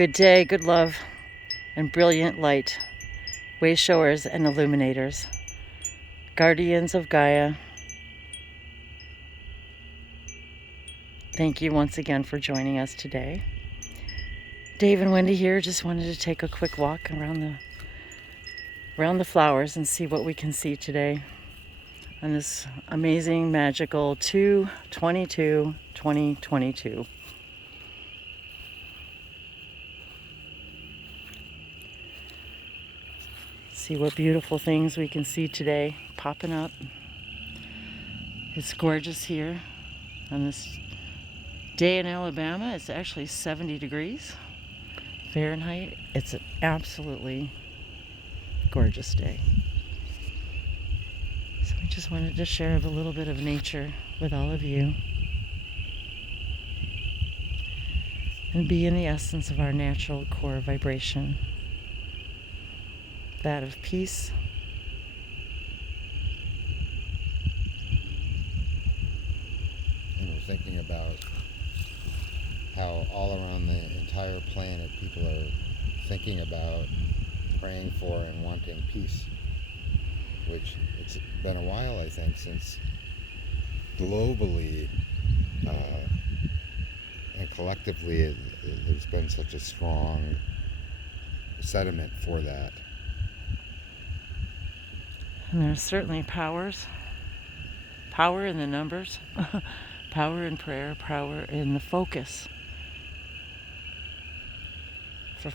Good day, good love, and brilliant light, way showers and illuminators, guardians of Gaia. Thank you once again for joining us today. Dave and Wendy here. Just wanted to take a quick walk around the flowers and see what we can see today on this amazing, magical 2/22/2022. See what beautiful things we can see today popping up. It's gorgeous here on this day in Alabama. It's actually 70 degrees Fahrenheit. It's an absolutely gorgeous day. So we just wanted to share a little bit of nature with all of you and be in the essence of our natural core vibration, that of peace, and we're thinking about how all around the entire planet people are thinking about praying for and wanting peace, which it's been a while, I think, since globally and collectively there's been such a strong sentiment for that. and there's certainly power in the numbers, power in prayer, power in the focus. For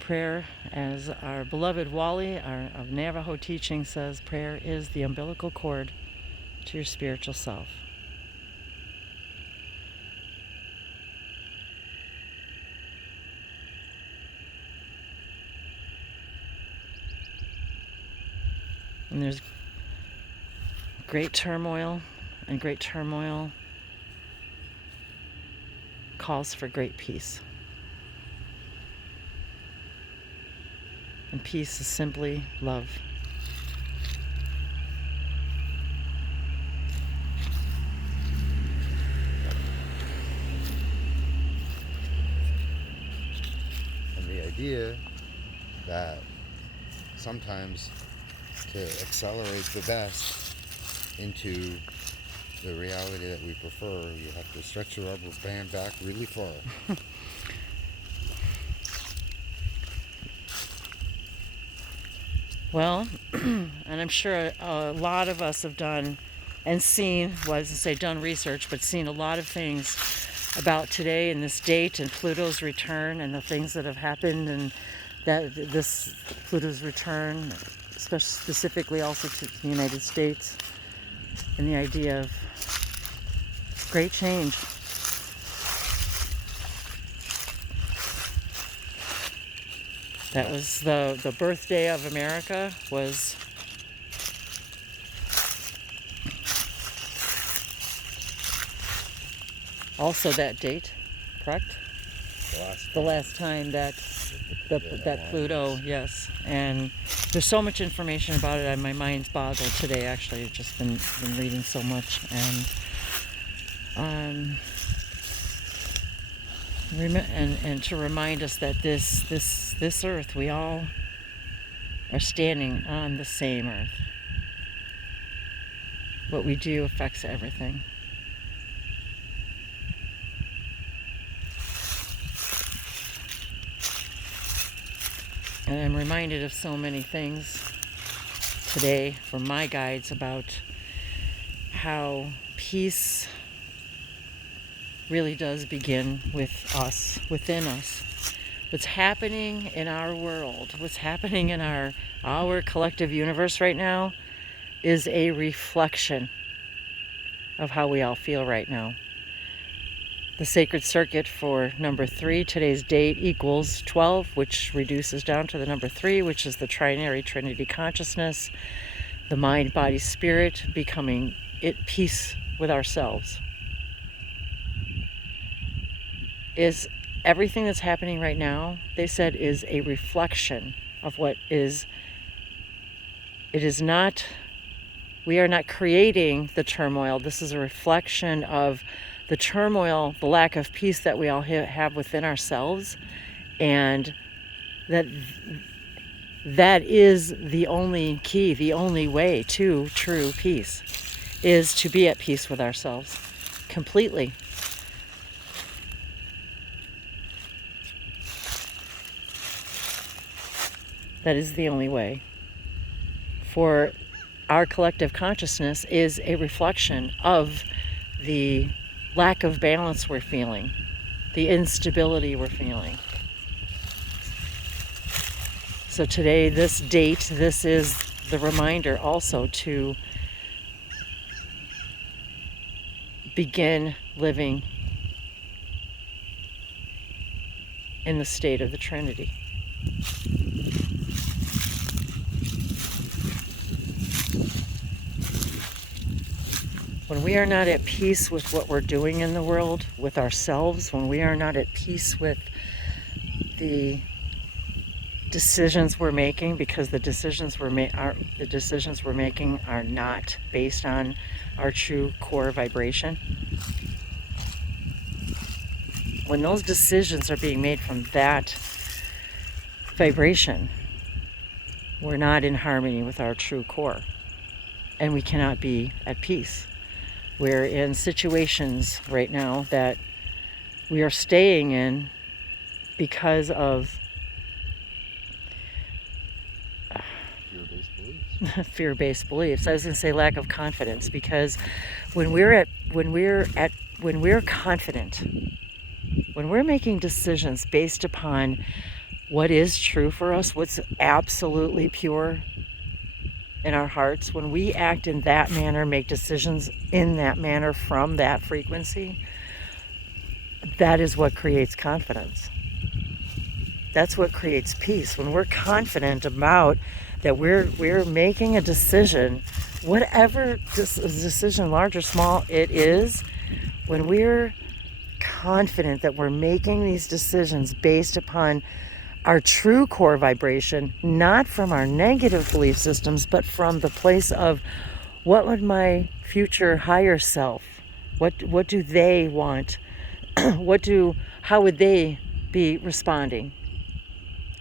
prayer, as our beloved Wally of Navajo teaching says, prayer is the umbilical cord to your spiritual self. And there's great turmoil, and great turmoil calls for great peace. And peace is simply love. And the idea that sometimes to accelerate the best into the reality that we prefer, you have to stretch the rubber band back really far. Well, and I'm sure a lot of us have done and seen, well, I was going to say done research, but seen a lot of things about today and this date and Pluto's return and the things that have happened, and that this Pluto's return, specifically also to the United States, and the idea of great change. That was the birthday of America was also that date, correct? The last time that Pluto, yes. And there's so much information about it, and my mind's boggled today. Actually, I've just been reading so much, and to remind us that this earth, we all are standing on the same earth. What we do affects everything. And I'm reminded of so many things today from my guides about how peace really does begin with us, within us. What's happening in our world, what's happening in our collective universe right now is a reflection of how we all feel right now. The sacred circuit for number 3, today's date, equals 12, which reduces down to the number 3, which is the trinary trinity consciousness, the mind, body, spirit, becoming at peace with ourselves. Is everything that's happening right now, they said, is a reflection of what is. It is not, we are not creating the turmoil. This is a reflection of the turmoil, the lack of peace that we all have within ourselves, And that is the only key, the only way to true peace, is to be at peace with ourselves completely. That is the only way. For our collective consciousness is a reflection of the lack of balance we're feeling, the instability we're feeling. So today, this date, this is the reminder also to begin living in the state of the Trinity. When we are not at peace with what we're doing in the world, with ourselves, when we are not at peace with the decisions we're making, because the decisions we're making are not based on our true core vibration. When those decisions are being made from that vibration, we're not in harmony with our true core, and we cannot be at peace. We're in situations right now that we are staying in because of fear-based beliefs. I was going to say lack of confidence, because when we're confident, when we're making decisions based upon what is true for us, what's absolutely pure in our hearts, when we act in that manner, make decisions in that manner from that frequency, that is what creates confidence. That's what creates peace. When we're confident about that we're making a decision, whatever decision, large or small it is, when we're confident that we're making these decisions based upon our true core vibration, not from our negative belief systems, but from the place of what would my future higher self, what do they want, how would they be responding,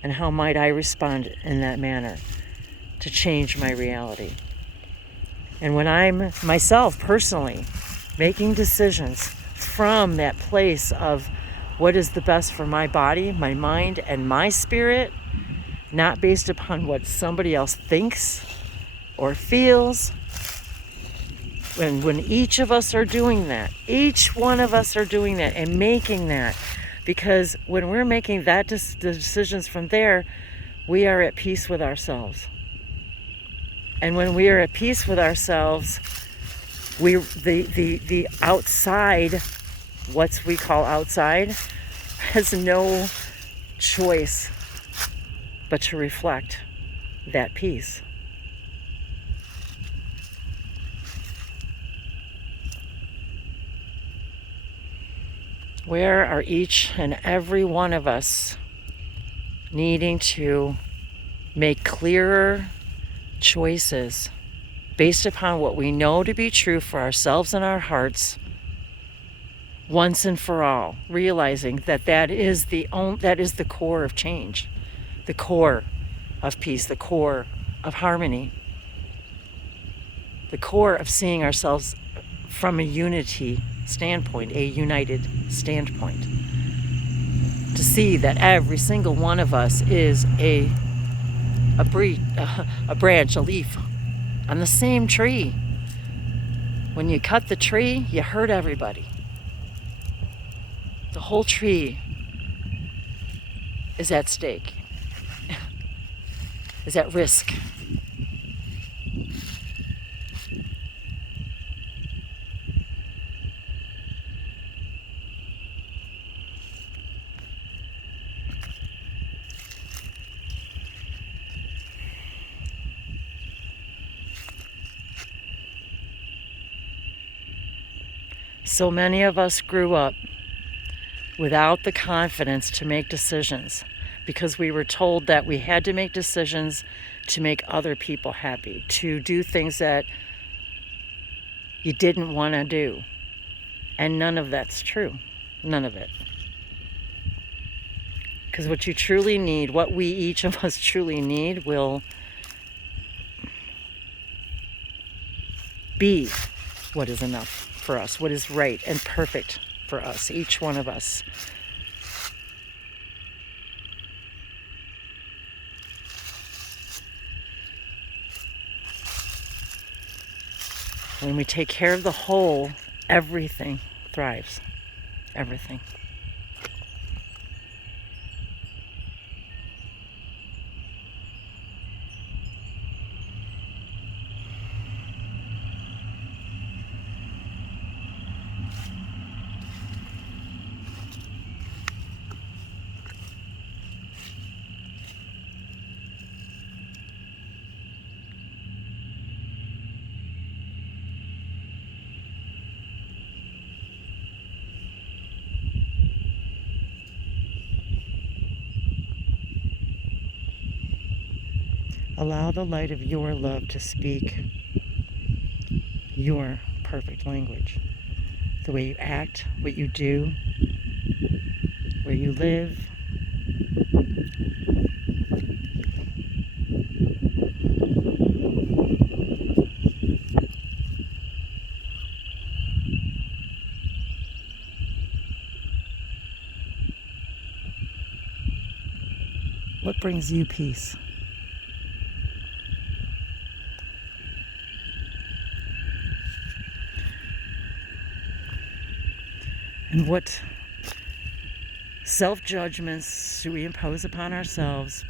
and how might I respond in that manner to change my reality. And when I'm myself personally making decisions from that place of what is the best for my body, my mind, and my spirit, not based upon what somebody else thinks or feels. When each of us are doing that, each one of us are doing that and making that, because when we're making that the decisions from there, we are at peace with ourselves. And when we are at peace with ourselves, the outside, what we call outside, has no choice but to reflect that peace. Where are each and every one of us needing to make clearer choices based upon what we know to be true for ourselves and our hearts, once and for all, realizing that is the core of change, the core of peace, the core of harmony, the core of seeing ourselves from a unity standpoint, a united standpoint. To see that every single one of us is a branch, a leaf on the same tree. When you cut the tree, you hurt everybody. The whole tree is at stake, is at risk. So many of us grew up without the confidence to make decisions, because we were told that we had to make decisions to make other people happy, to do things that you didn't want to do. And none of that's true. None of it. Because what you truly need, what we each of us truly need, will be what is enough for us, what is right and perfect for us, each one of us. When we take care of the whole, everything thrives. Everything. Allow the light of your love to speak your perfect language. The way you act, what you do, where you live. What brings you peace? And what self-judgments do we impose upon ourselves,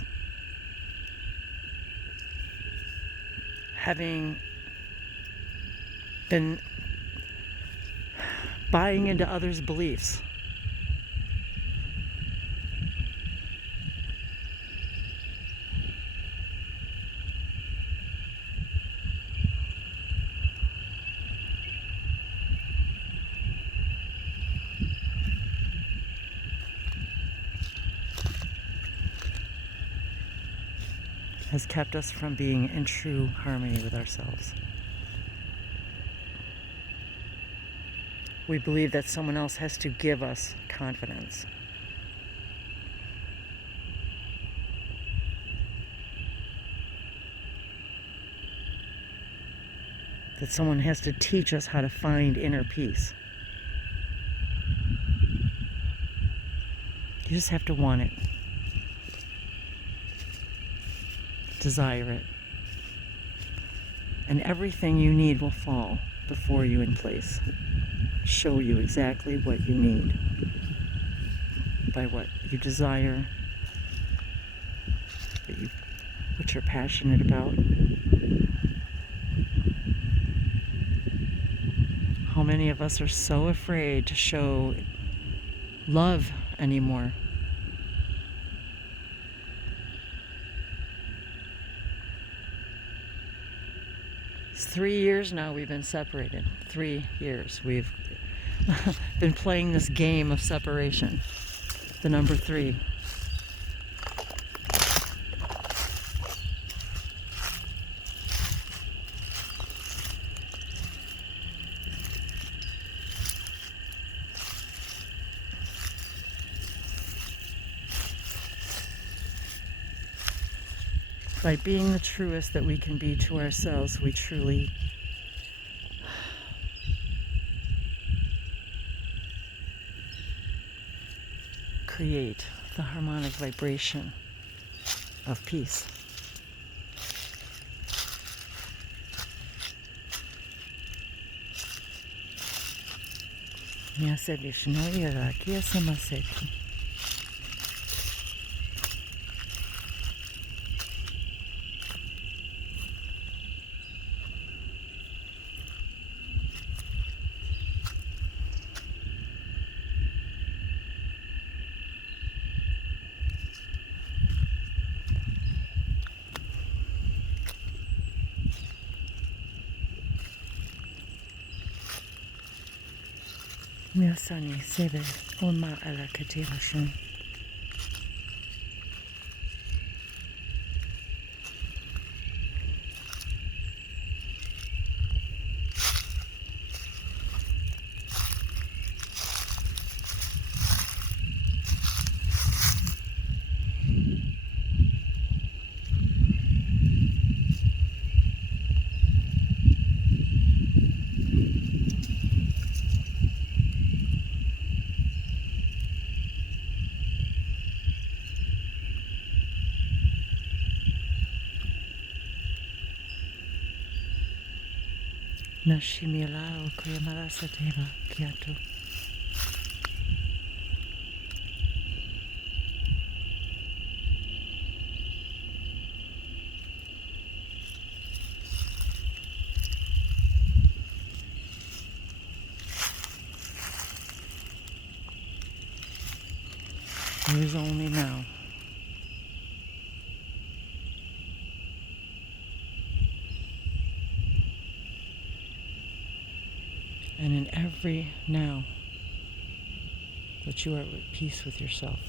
having been buying into others' beliefs? Has kept us from being in true harmony with ourselves. We believe that someone else has to give us confidence. That someone has to teach us how to find inner peace. You just have to want it. Desire it. And everything you need will fall before you in place. Show you exactly what you need by what you desire, what you're passionate about. How many of us are so afraid to show love anymore? It's 3 years now we've been separated. 3 years. We've been playing this game of separation. The number 3. By being the truest that we can be to ourselves, we truly create the harmonic vibration of peace. Miasani sebe uma ala katirashun. Nashimila Okuyamala Sateva Kiatu. There is only now. And in every now that you are at peace with yourself,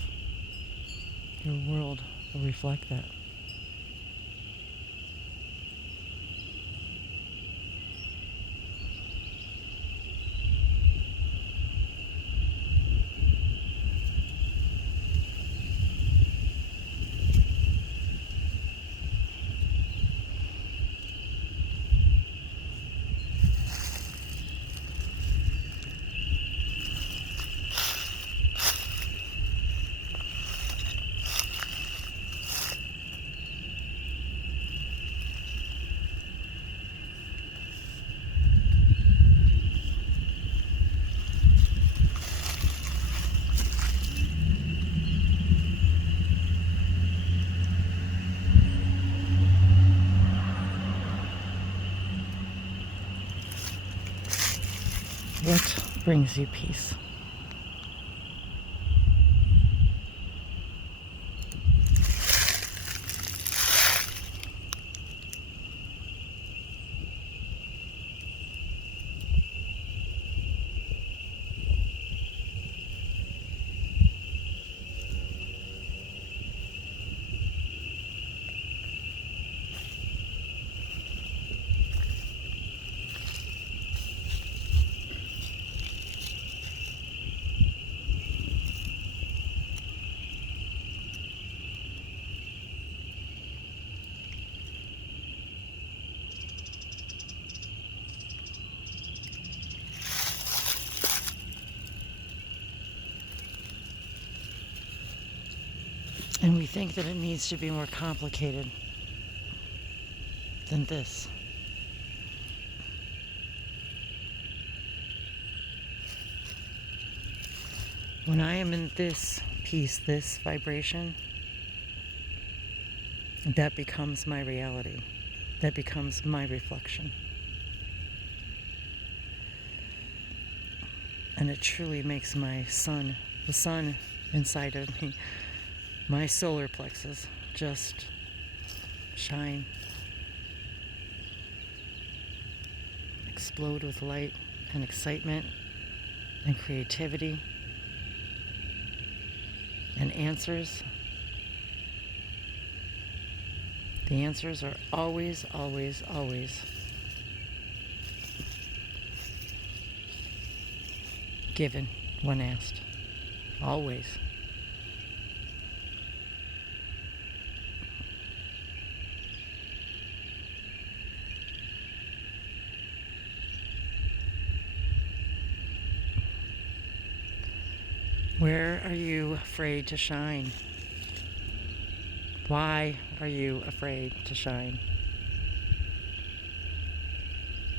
your world will reflect that. What brings you peace? And we think that it needs to be more complicated than this. When I am in this peace, this vibration, that becomes my reality. That becomes my reflection. And it truly makes my sun, the sun inside of me, my solar plexus, just shine, explode with light and excitement and creativity and answers. The answers are always, always, always given when asked. Always. Where are you afraid to shine? Why are you afraid to shine?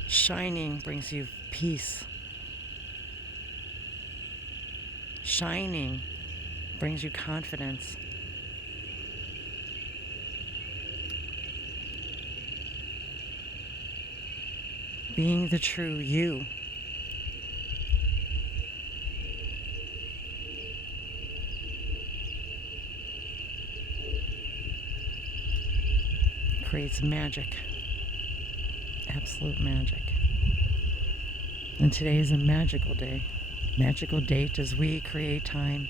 Shining brings you peace. Shining brings you confidence. Being the true you. Creates magic. Absolute magic. And today is a magical day. Magical date as we create time.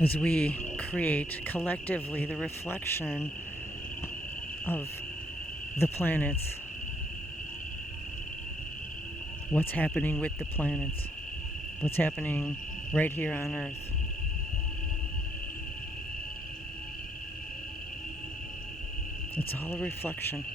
As we create collectively the reflection of the planets. What's happening with the planets? What's happening right here on Earth? It's all a reflection.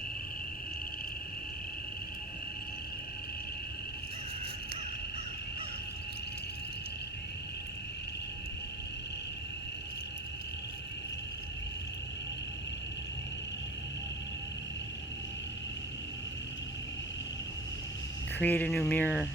create a new mirror.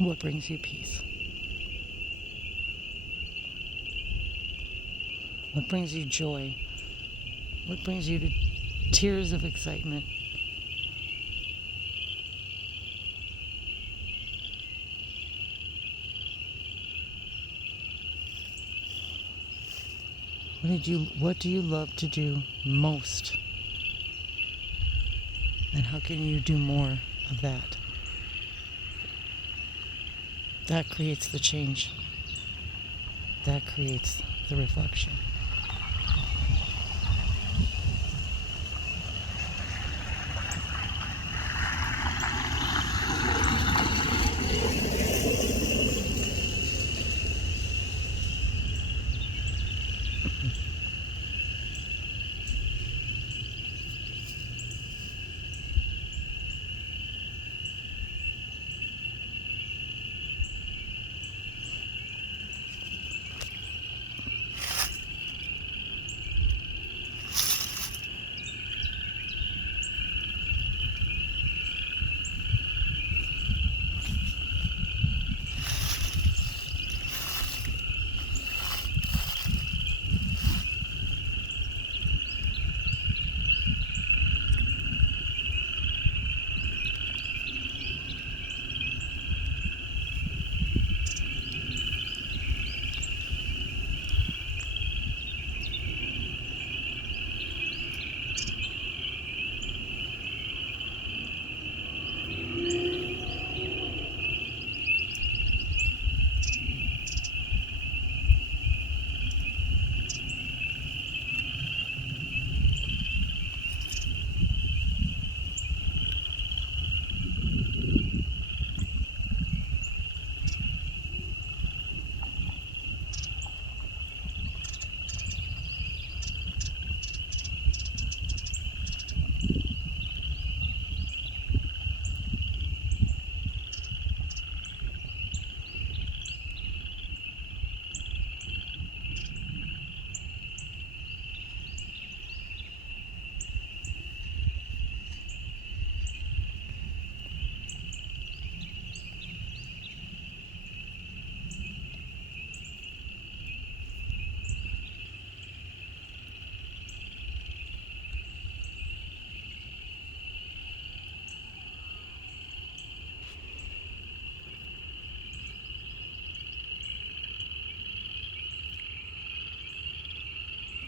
What brings you peace? What brings you joy? What brings you to tears of excitement? What do you love to do most? And how can you do more of that? That creates the change. That creates the reflection.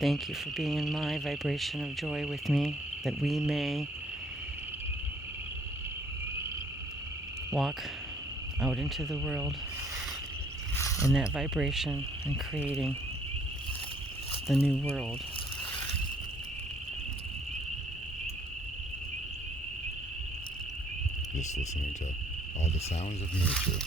Thank you for being in my vibration of joy with me, that we may walk out into the world in that vibration and creating the new world. Just listening to all the sounds of nature.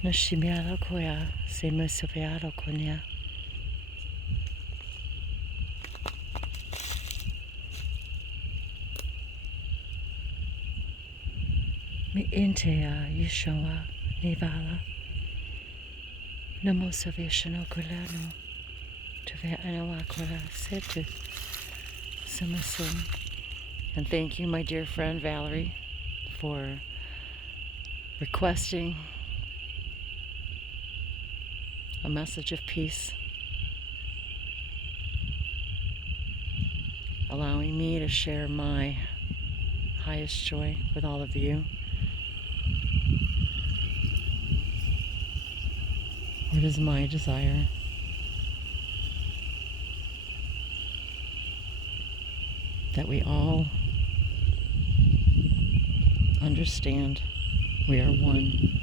No shimiara koya, se musaviara konya. Mi intea yishawa nivala. Namo savishano kulano. Tuve anawakura setu. Samasum. And thank you, my dear friend Valerie, for requesting a message of peace, allowing me to share my highest joy with all of you. It is my desire that we all understand we are one,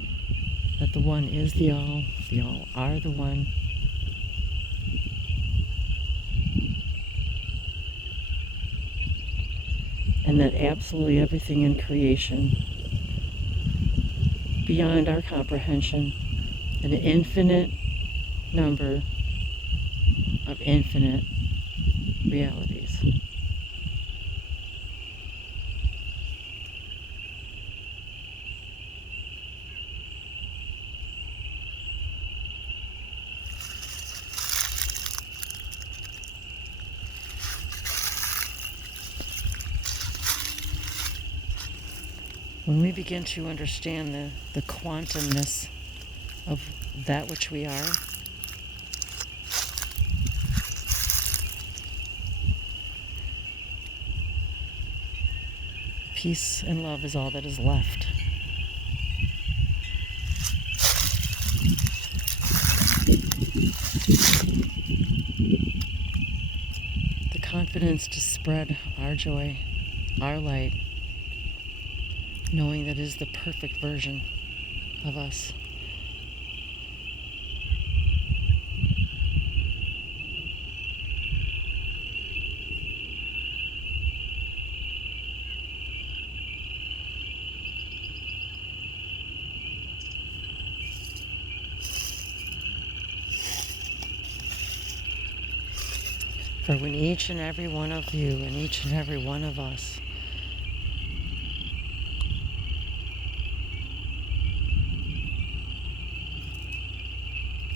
that the one is the all are the one, and that absolutely everything in creation, beyond our comprehension, an infinite number of infinite realities. When we begin to understand the quantumness of that which we are, peace and love is all that is left. The confidence to spread our joy, our light, knowing that it is the perfect version of us. For when each and every one of you and each and every one of us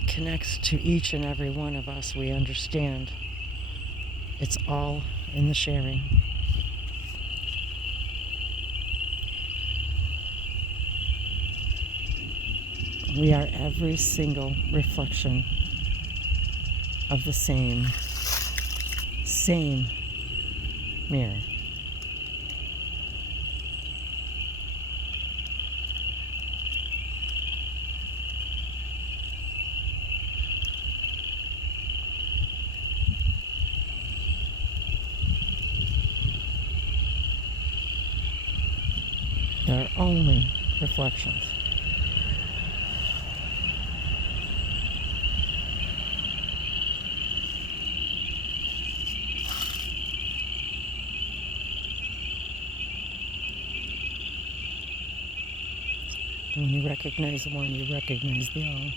connects to each and every one of us, we understand it's all in the sharing. We are every single reflection of the same mirror. There are only reflections. When you recognize one, you recognize the all.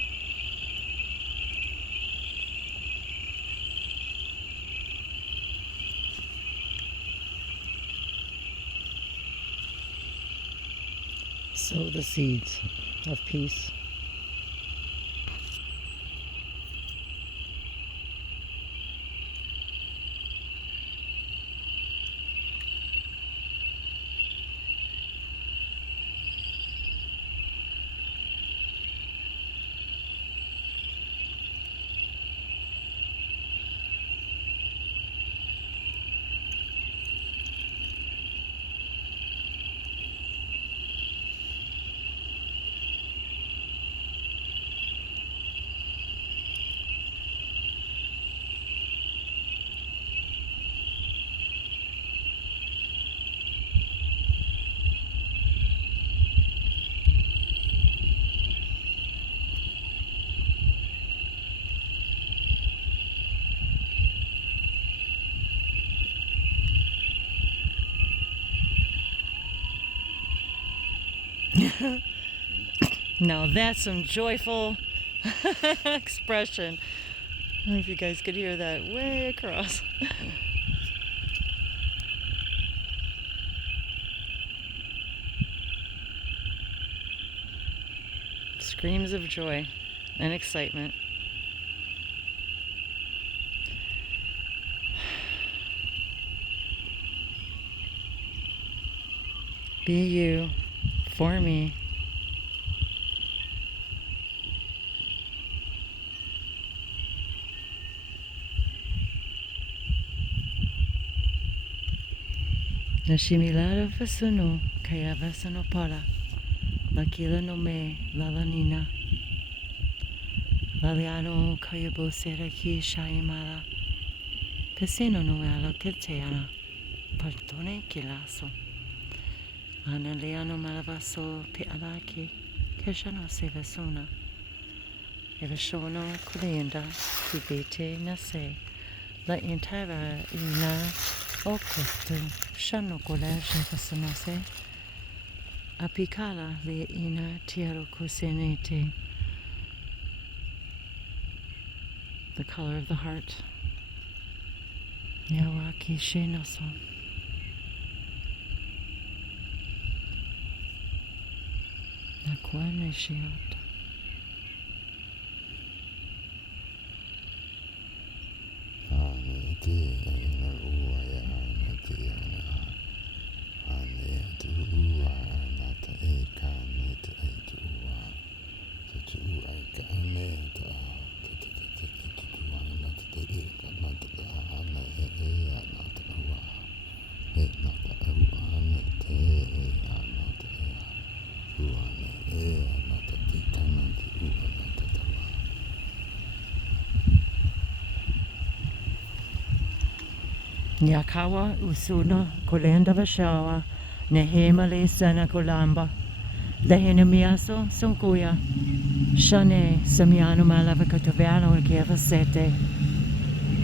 Sow the seeds of peace. Now that's some joyful expression. I don't know if you guys could hear that way across. Screams of joy and excitement. Be you for me. Nashimilara Vasuno, Kaya Vasano Para, Lakila no Me, Lalanina, Laliano Kayabo Seraki Shaimala, Pesino Noala Keteana, Partone Kilaso, Analiano Malavaso Pialaki, Keshano Sevasuna, Evashono Kulienda, Kibete Nase, La Intara Ina Okotu, Shano Collage Vasanose, Apicala Le Ina Tiero Cosenete, the color of the heart. Yawaki Shenoso. Nakwane Shiota. Nyakawa Usuna Kolenda Vashawa Nehemale Sana Kolamba Lehena Miaso Sunkuya Shane Samiano Malavakatoviano Keva Sete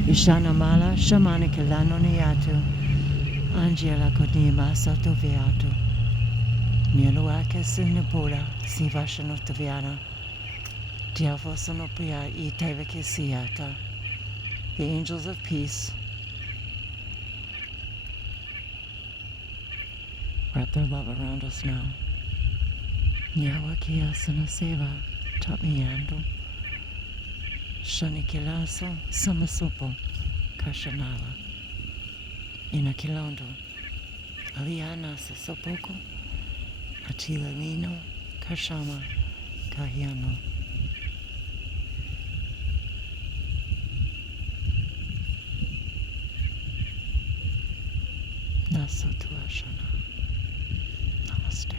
Ishana Mala Shamana Kilano Niatu Angela Kodima Soto Viato Mialuaka Sinapura Sivashano Taviana Diavo Sonopia E Tevakisiata the angels of peace wrap their love around us now. Nyawakia Sanaseva Tamiando Shanikilaso Samasopo Kashanala Inakilondo Aliana Sasopoko Atila Lino Kashama Kahiano Nasotuashana Namaste.